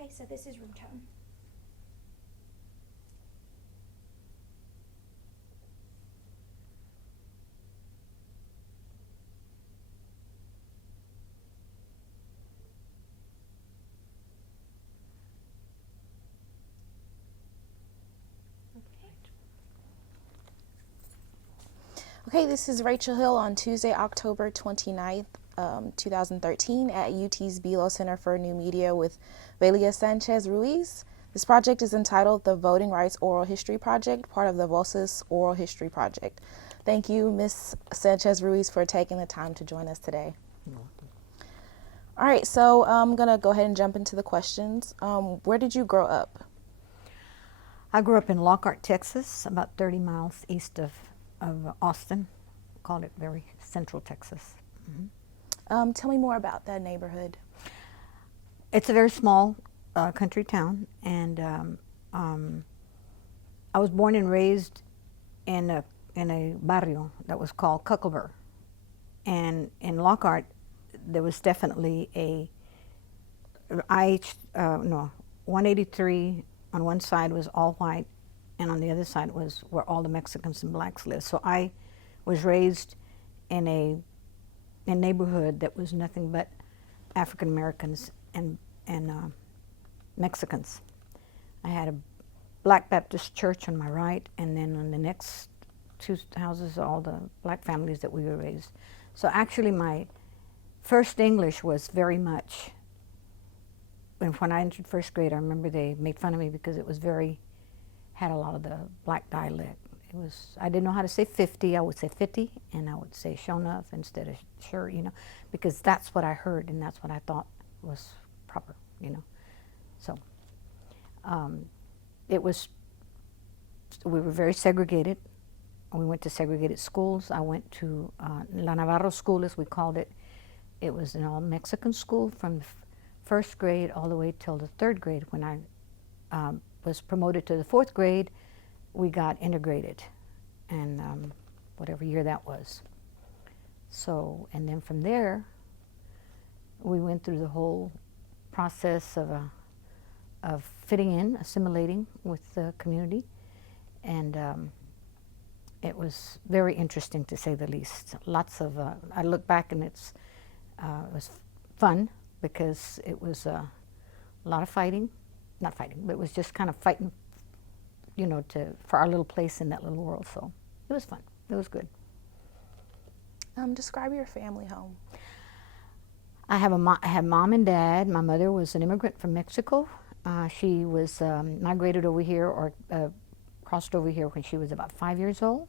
Okay, so this is room tone. Okay, this is Rachel Hill on Tuesday, October 29th, 2013 at UT's Belo Center for New Media with Velia Sanchez-Ruiz. This project is entitled the Voting Rights Oral History Project, part of the VOCIS Oral History Project. Thank you, Ms. Sanchez-Ruiz, for taking the time to join us today. All right, so I'm going to go ahead and jump into the questions. Where did you grow up? I grew up in Lockhart, Texas, about 30 miles east of Austin. Called it very central Texas. Tell me more about that neighborhood. It's a very small country town, and I was born and raised in a barrio that was called Cuckelber. And in Lockhart, there was definitely a 183 on one side was all white, and on the other side was where all the Mexicans and blacks lived. So I was raised in a neighborhood that was nothing but African Americans and Mexicans. I had a Black Baptist church on my right, and then on the next two houses, all the black families that we were raised. So actually my first English was very much, and when I entered first grade, I remember they made fun of me because it was had a lot of the black dialect. I didn't know how to say 50, I would say 50, and I would say show enough instead of sure, because that's what I heard and that's what I thought was proper, So we were very segregated. We went to segregated schools. I went to La Navarro School, as we called it. It was an all-Mexican school from first grade all the way till the third grade. When I was promoted to the fourth grade, we got integrated, and whatever year that was. So, and then from there, we went through the whole process of fitting in, assimilating with the community, and it was very interesting, to say the least. Lots of, I look back and it was fun, because it was a lot of fighting, not fighting, but it was just kind of fighting, for our little place in that little world. So it was fun. It was good. Describe your family home. I have mom and dad. My mother was an immigrant from Mexico. She was migrated over here, or crossed over here when she was about 5 years old.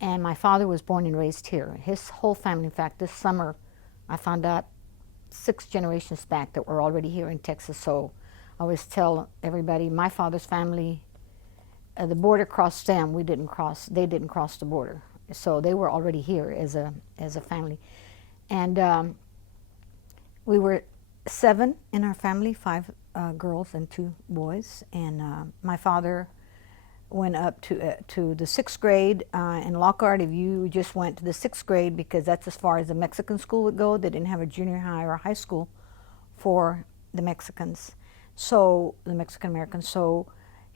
And my father was born and raised here. His whole family, in fact, this summer, I found out 6 generations back that were already here in Texas. So I always tell everybody, my father's family, the border crossed them. They didn't cross the border. So they were already here as a family. And we were 7 in our family, 5 girls and 2 boys. And my father went up to the 6th grade in Lockhart. If you just went to the 6th grade, because that's as far as the Mexican school would go, they didn't have a junior high or high school for the Mexicans, so the Mexican Americans. So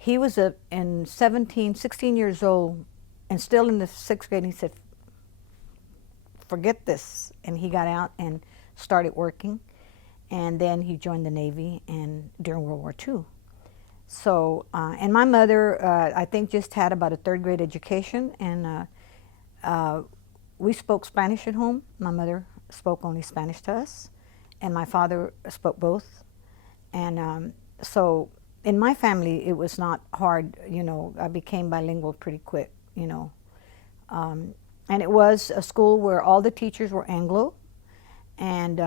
he was 16 years old, and still in the 6th grade. And he said, "Forget this," and he got out and started working, and then he joined the Navy and during World War II. So, and my mother, I think, just had about a 3rd grade education, and we spoke Spanish at home. My mother spoke only Spanish to us, and my father spoke both. And so in my family, it was not hard, I became bilingual pretty quick, And it was a school where all the teachers were Anglo, and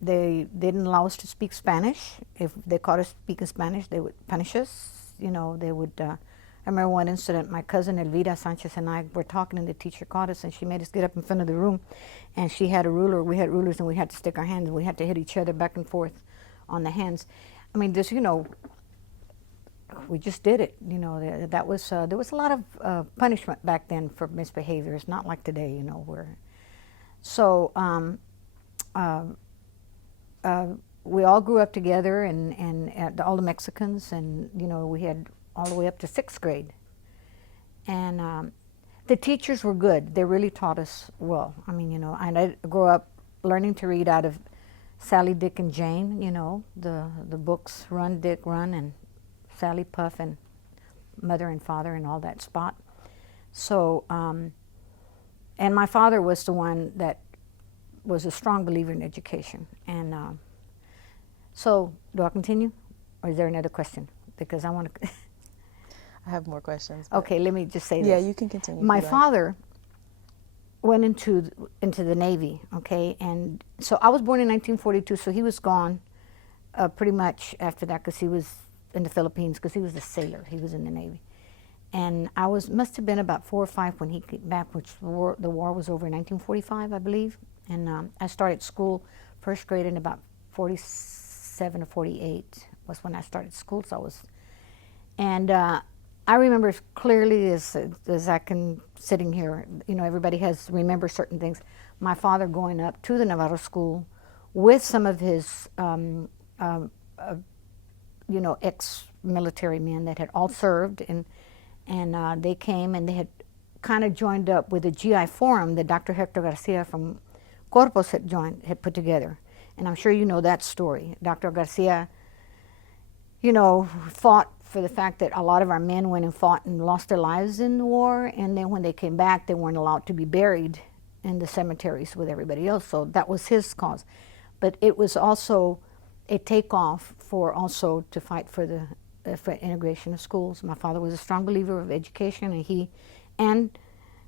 they didn't allow us to speak Spanish. If they caught us speaking Spanish, they would punish us. They would, I remember one incident, my cousin Velia Sanchez and I were talking, and the teacher caught us, and she made us get up in front of the room, and she had a ruler. We had rulers, and we had to stick our hands, and we had to hit each other back and forth on the hands. I mean, this, we just did it. That was, there was a lot of punishment back then for misbehaviors, not like today, where. So, we all grew up together, and all the Mexicans, and we had all the way up to 6th grade. And the teachers were good. They really taught us well. I mean, and I grew up learning to read out of Sally, Dick, and Jane, the books, Run, Dick, Run, and Sally, Puff, and Mother and Father, and all that spot. So, and my father was the one that was a strong believer in education. And so, do I continue? Or is there another question? Because I want to... I have more questions. Okay, let me just say this. Yeah, you can continue. My father went into the Navy, okay? And so I was born in 1942, so he was gone pretty much after that, because he was in the Philippines, because he was a sailor. He was in the Navy. And I must have been about 4 or 5 when he came back, which the war was over in 1945, I believe. And I started school, 1st grade, in about 47 or 48 was when I started school. So I was, and I remember as clearly as I can, sitting here, everybody remembers certain things. My father going up to the Navarro School with some of his, ex-military men that had all served, and they came and they had kind of joined up with a GI forum that Dr. Hector Garcia from Corpus had put together. And I'm sure you know that story. Dr. Garcia, fought for the fact that a lot of our men went and fought and lost their lives in the war, and then when they came back, they weren't allowed to be buried in the cemeteries with everybody else. So that was his cause. But it was also a takeoff for also to fight for the for integration of schools. My father was a strong believer of education, and he and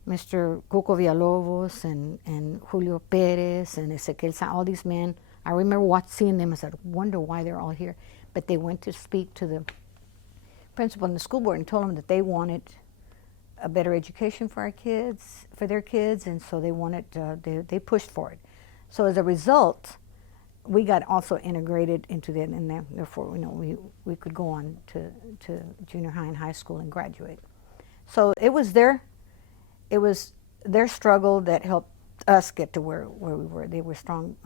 Mr. Coco Villalobos and Julio Perez and Ezequiel, all these men, I remember seeing them. I said, wonder why they're all here. But they went to speak to the principal in the school board and told them that they wanted a better education for their kids, and so they wanted, they pushed for it. So as a result, we got also integrated into that, and therefore, we could go on to junior high and high school and graduate. So it was their struggle that helped us get to where we were. They were strong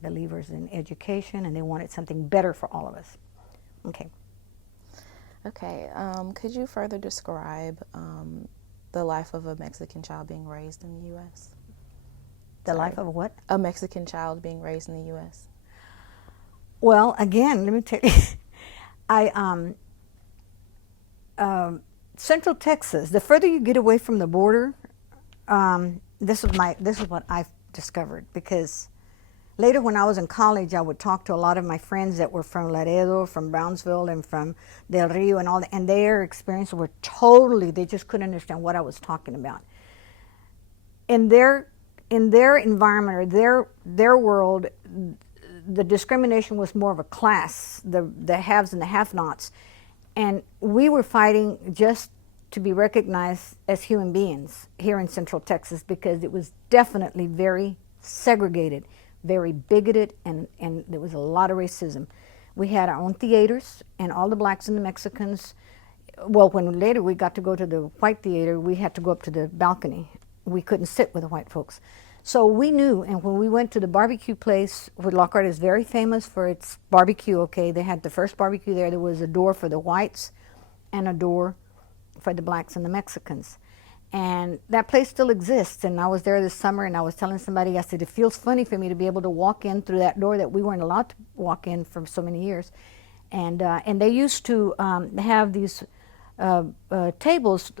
believers in education, and they wanted something better for all of us. Okay. Okay. Could you further describe the life of a Mexican child being raised in the U.S.? The life of a what? A Mexican child being raised in the U.S. Well, again, let me tell you, Central Texas. The further you get away from the border, this is what I've discovered, because later when I was in college, I would talk to a lot of my friends that were from Laredo, from Brownsville, and from Del Rio, and all that, and their experiences were they just couldn't understand what I was talking about. In their environment, or their world, the discrimination was more of a class, the haves and the have-nots, and we were fighting just to be recognized as human beings here in Central Texas, because it was definitely very segregated, very bigoted, and there was a lot of racism. We had our own theaters, and all the blacks and the Mexicans, well, when later we got to go to the white theater, we had to go up to the balcony. We couldn't sit with the white folks. So we knew, and when we went to the barbecue place, where Lockhart is very famous for its barbecue, okay, they had the first barbecue there. There was a door for the whites and a door for the blacks and the Mexicans. And that place still exists, and I was there this summer, and I was telling somebody, I said, it feels funny for me to be able to walk in through that door that we weren't allowed to walk in for so many years. And they used to have these tables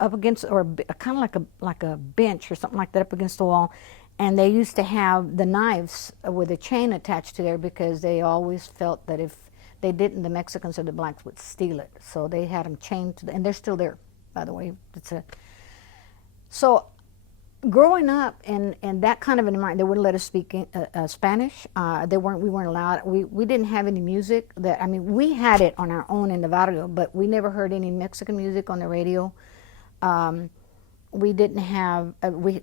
up against, or kind of like a bench or something like that up against the wall, and they used to have the knives with a chain attached to there, because they always felt that if they didn't, the Mexicans or the blacks would steal it. So they had them chained to and they're still there, by the way. So growing up in that kind of an environment, they wouldn't let us speak Spanish. We weren't allowed. We didn't have any music. We had it on our own in the barrio, but we never heard any Mexican music on the radio. We didn't have. We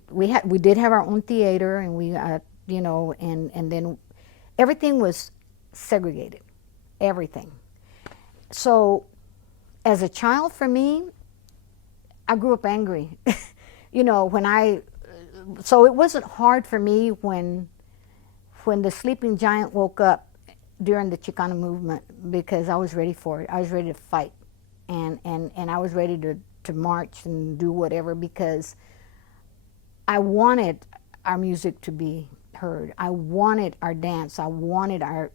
did have our own theater, and we and then everything was segregated, everything. So as a child, for me, I grew up angry. So it wasn't hard for me when the sleeping giant woke up during the Chicano movement because I was ready for it. I was ready to fight, and I was ready to march and do whatever because I wanted our music to be heard. I wanted our dance. I wanted our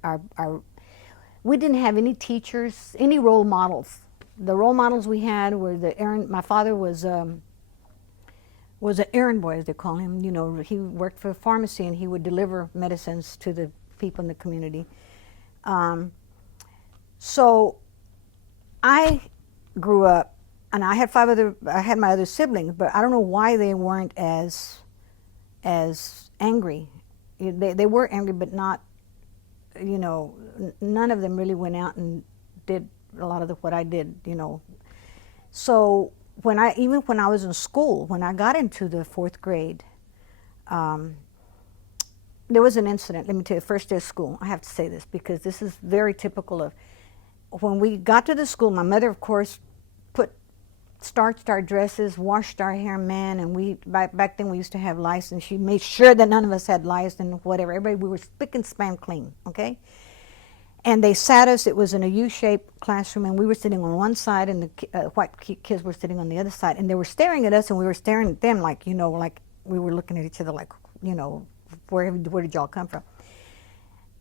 we didn't have any teachers, any role models. The role models we had were my father was an errand boy, as they call him. You know, he worked for a pharmacy and he would deliver medicines to the people in the community. So I grew up, and I had my other siblings, but I don't know why they weren't as angry. They were angry, but not, you know, none of them really went out and did a lot of what I did, you know. So even when I was in school, when I got into the 4th grade, there was an incident. Let me tell you, first day of school. I have to say this because this is very typical of when we got to the school. My mother, of course, starched our dresses, washed our hair, man, and we back then we used to have lice, and she made sure that none of us had lice and whatever. Everybody, we were spick and span clean, okay? And they sat us. It was in a U-shaped classroom, and we were sitting on one side, and the white kids were sitting on the other side, and they were staring at us, and we were staring at them like, you know, like we were looking at each other like, you know, where did y'all come from?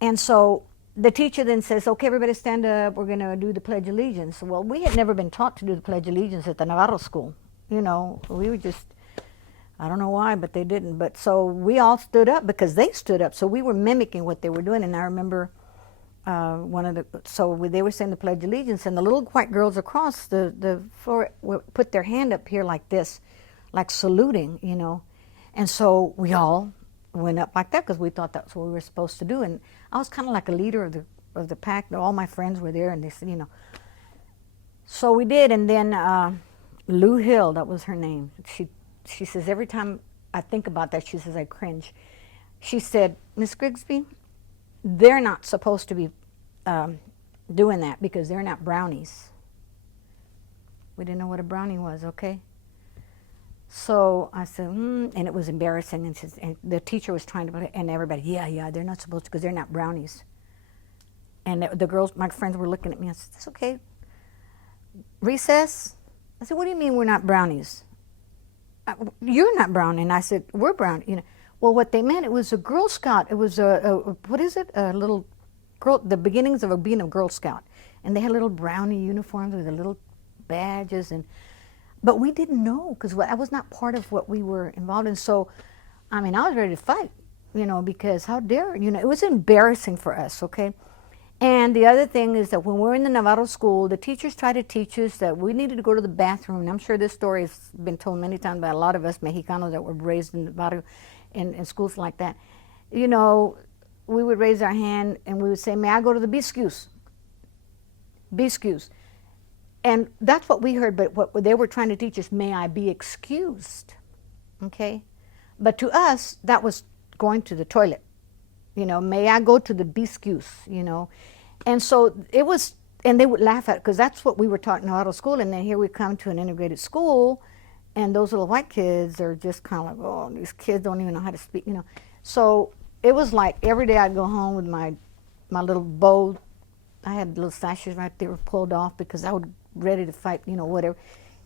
And so the teacher then says, okay, everybody stand up. We're going to do the Pledge of Allegiance. Well, we had never been taught to do the Pledge of Allegiance at the Navarro school. You know, we were just, I don't know why, but they didn't. But so we all stood up because they stood up. So we were mimicking what they were doing. And I remember they were saying the Pledge of Allegiance, and the little white girls across the floor put their hand up here like this, like saluting, you know. And so we all went up like that because we thought that's what we were supposed to do. And I was kind of like a leader of the pack. All my friends were there, and they said, you know. So we did, and then Lou Hill, that was her name. She says, every time I think about that, she says, I cringe. She said, Miss Grigsby, they're not supposed to be doing that because they're not brownies. We didn't know what a brownie was, okay? So I said, and it was embarrassing. And the teacher was trying to, and everybody, yeah, they're not supposed to because they're not brownies. And the girls, my friends, were looking at me. I said, that's okay. Recess? I said, what do you mean we're not brownies? You're not brown. And I said, we're brown. You know, well, what they meant, it was a Girl Scout. It was what is it? A little girl, the beginnings of being a Girl Scout. And they had little brownie uniforms with the little badges but we didn't know because that was not part of what we were involved in. So, I mean, I was ready to fight, you know, because how dare, you know, it was embarrassing for us, okay? And the other thing is that when we were in the Navarro school, the teachers tried to teach us that we needed to go to the bathroom. And I'm sure this story has been told many times by a lot of us Mexicanos that were raised in Navarro in schools like that. You know, we would raise our hand and we would say, may I go to the biscuits? Biscuits. And that's what we heard, but what they were trying to teach us, may I be excused, okay? But to us, that was going to the toilet, you know, may I go to the biscuits, you know? And so it was, and they would laugh at it, because that's what we were taught in auto school, and then here we come to an integrated school, and those little white kids are just kind of like, oh, these kids don't even know how to speak, you know? So it was like every day I'd go home with my little bow. I had little sashes right there pulled off because I would ready to fight, you know, whatever.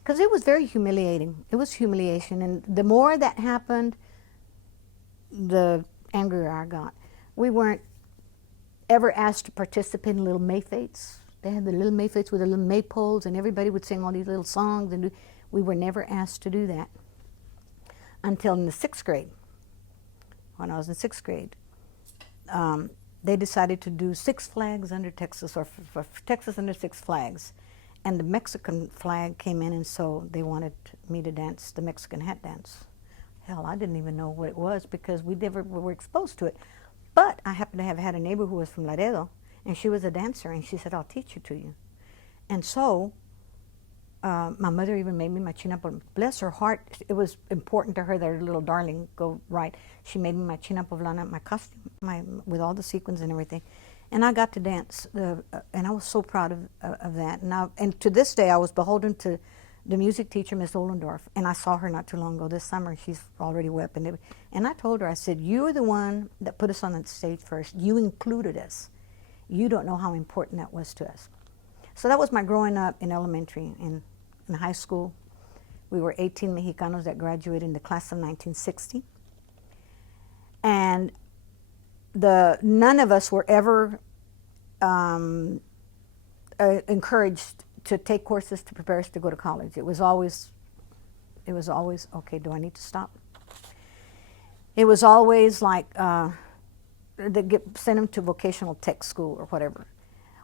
Because it was very humiliating. It was humiliation. And the more that happened, the angrier I got. We weren't ever asked to participate in little Mayfates. They had the little Mayfates with the little maypoles, and everybody would sing all these little songs. And we were never asked to do that until in the 6th grade. When I was in 6th grade, they decided to do 6 flags under Texas, or for Texas under 6 flags. And the Mexican flag came in, and so they wanted me to dance the Mexican hat dance. Hell, I didn't even know what it was because we never were exposed to it. But I happened to have had a neighbor who was from Laredo, and she was a dancer, and she said, I'll teach it to you. And so my mother even made me my chinampa. Bless her heart, it was important to her that her little darling go right. She made me my chinampa poblana, my costume, with all the sequins and everything. And I got to dance, and I was so proud of that. And to this day, I was beholden to the music teacher, Miss Ollendorf, and I saw her not too long ago this summer. She's already wept. And I told her, I said, you are the one that put us on the stage first. You included us. You don't know how important that was to us. So that was my growing up in elementary. In high school, we were 18 Mexicanos that graduated in the class of 1960. And none of us were ever encouraged to take courses to prepare us to go to college. It was always, okay, do I need to stop? It was always like they send them to vocational tech school or whatever.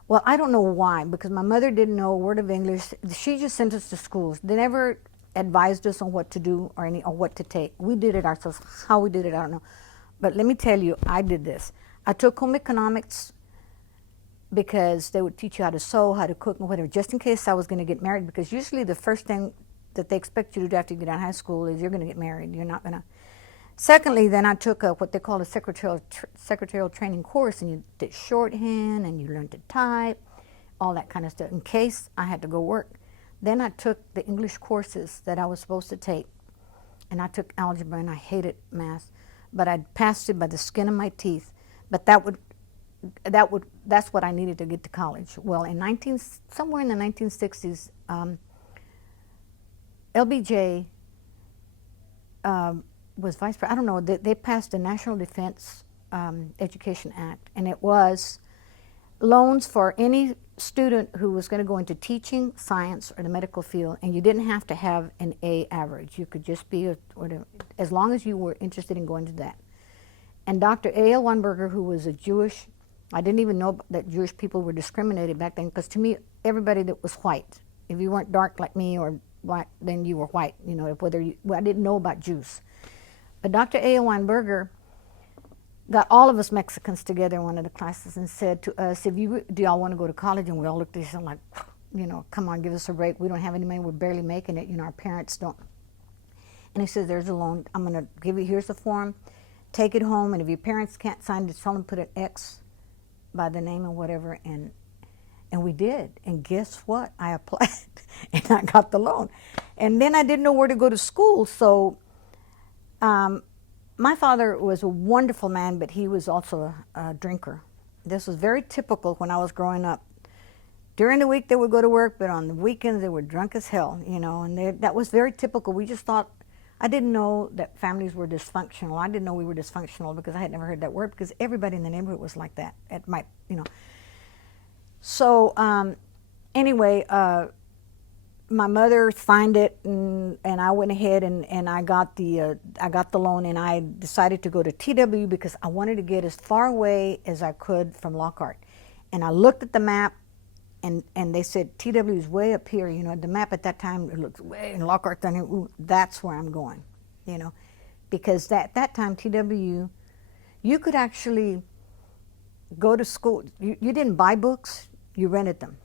Well, I don't know why, because my mother didn't know a word of English. She just sent us to schools. They never advised us on what to do or what to take. We did it ourselves. How we did it, I don't know. But let me tell you, I did this. I took home economics because they would teach you how to sew, how to cook, and whatever, just in case I was going to get married, because usually the first thing that they expect you to do after you get out of high school is you're going to get married. You're not going to. Secondly, then I took what they call a secretarial training course, and you did shorthand, and you learned to type, all that kind of stuff, in case I had to go work. Then I took the English courses that I was supposed to take, and I took algebra, and I hated math, but I passed it by the skin of my teeth. But that's what I needed to get to college. Well, somewhere in the 1960s, LBJ was vice president. I don't know. They passed the National Defense Education Act, and it was loans for any student who was going to go into teaching, science, or the medical field, and you didn't have to have an A average. You could just be as long as you were interested in going to that. And Dr. A.L. Weinberger, who was a Jewish, I didn't even know that Jewish people were discriminated back then, because to me, everybody that was white, if you weren't dark like me or black, then you were white. You know, I didn't know about Jews. But Dr. A.L. Weinberger got all of us Mexicans together in one of the classes and said to us, do y'all want to go to college? And we all looked at each other like, come on, give us a break. We don't have any money. We're barely making it. Our parents don't. And he said, there's a loan. I'm going to give you, here's the form. Take it home, and if your parents can't sign it, tell them put an X by the name or whatever. And we did. And guess what? I applied, and I got the loan. And then I didn't know where to go to school, so my father was a wonderful man, but he was also a drinker. This was very typical when I was growing up. During the week, they would go to work, but on the weekends, they were drunk as hell, and that was very typical. We just thought, I didn't know that families were dysfunctional. I didn't know we were dysfunctional because I had never heard that word, because everybody in the neighborhood was like that. So anyway, my mother signed it, and I went ahead and I got the loan, and I decided to go to TW because I wanted to get as far away as I could from Lockhart. And I looked at the map, and they said TW is way up here. The map at that time, it looked way in Lockhart down here. Ooh, that's where I'm going, because that time TW, you could actually go to school. You didn't buy books, you rented them.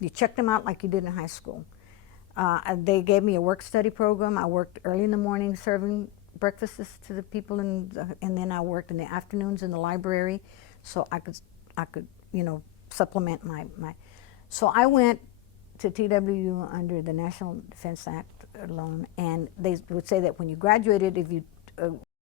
You checked them out like you did in high school. They gave me a work-study program. I worked early in the morning serving breakfasts to the people, and then I worked in the afternoons in the library, so I could supplement my. So I went to TW under the National Defense Act loan, and they would say that when you graduated, if you